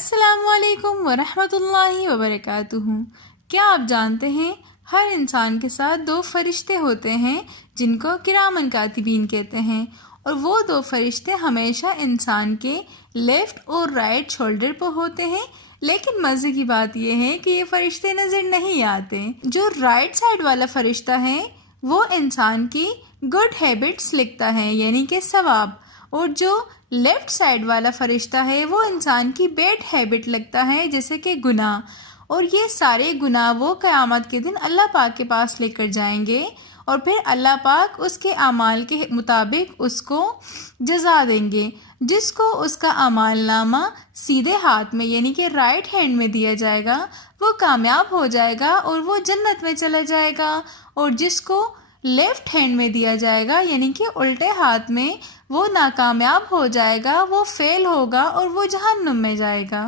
السلام علیکم ورحمۃ اللہ وبرکاتہ۔ کیا آپ جانتے ہیں ہر انسان کے ساتھ دو فرشتے ہوتے ہیں جن کو کرامن کاتبین کہتے ہیں، اور وہ دو فرشتے ہمیشہ انسان کے لیفٹ اور رائٹ شولڈر پر ہوتے ہیں۔ لیکن مزے کی بات یہ ہے کہ یہ فرشتے نظر نہیں آتے۔ جو رائٹ سائڈ والا فرشتہ ہے وہ انسان کی گڈ ہیبٹس لکھتا ہے، یعنی کہ ثواب، اور جو لیفٹ سائڈ والا فرشتہ ہے وہ انسان کی بیڈ ہیبٹ لگتا ہے، جیسے کہ گناہ، اور یہ سارے گناہ وہ قیامت کے دن اللہ پاک کے پاس لے کر جائیں گے، اور پھر اللہ پاک اس کے اعمال کے مطابق اس کو جزا دیں گے۔ جس کو اس کا اعمال نامہ سیدھے ہاتھ میں یعنی کہ رائٹ ہینڈ میں دیا جائے گا وہ کامیاب ہو جائے گا اور وہ جنت میں چلا جائے گا، اور جس کو لیفٹ ہینڈ میں دیا جائے گا یعنی کہ الٹے ہاتھ میں، وہ ناکامیاب ہو جائے گا، وہ فیل ہوگا اور وہ جہنم میں جائے گا۔